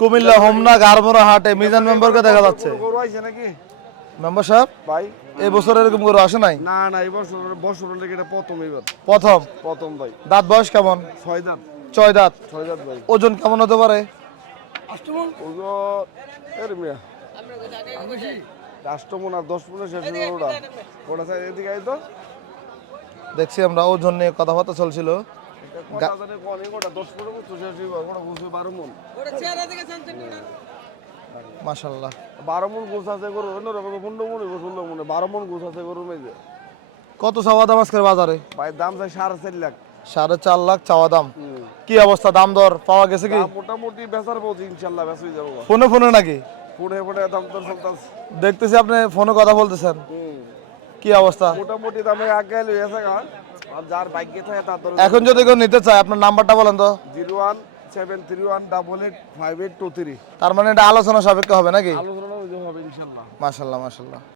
কুমিল্লা হোমনা গারমোরা হাটে মিজান মেম্বারকে দেখা যাচ্ছে। গরু আইছে নাকি মেম্বার সাহেব ভাই? এই বছর এরকম গরু আসে নাই? না না, এই বছর বছর লেগে এটা প্রথম, এবার প্রথম। প্রথম ভাই। দাঁত বয়স কেমন? 6 দাঁত। 6 দাঁত। 6 দাঁত ভাই। ওজন কেমন হতে পারে? ওজন এর মিয়া কাস্টমার আর 10 মনে শেষ হলো ওটা। ওটা স্যার এদিকে আই তো। দেখছি আমরা ওজন নিয়ে কথাবার্তা চলছিল। কথা জানে কোন ওটা 10 মনে কত শেষ হইবা, ওটা বুঝবে 12 মন। মাশাআল্লাহ। 12 মন গোছ আছে গরু, অন্য রকম 15 মন হইব, 16 মনে 12 মন গোছ আছে গরুর মেজে। কত চাওয়া দাম আজকের বাজারে? ভাই দাম চাই 4.5 লাখ। 4.5 লাখ চাওয়া দাম। কি অবস্থা, দাম দর পাওয়া গেছে কি? দাম মোটামুটি বেচার বলছি, ইনশাআল্লাহ বেচই যাবো। ফোনে ফোনে নাকি? ফোনে ফোনে দাম দর চলতেছে। দেখতেছি আপনি ফোনে কথা বলতেছেন। কি অবস্থা? মোটামুটি দামে আগে লই আছে গা, আর যার ভাগ্যে থাকে তার দর। এখন যদি কেউ নিতে চায় আপনার নাম্বারটা বলেন তো। 01731885823। তার মানে এটা আলোচনা সাপেক্ষে হবে নাকি? আলোচনা হবে ইনশাআল্লাহ। মাশাআল্লাহ মাশাআল্লাহ।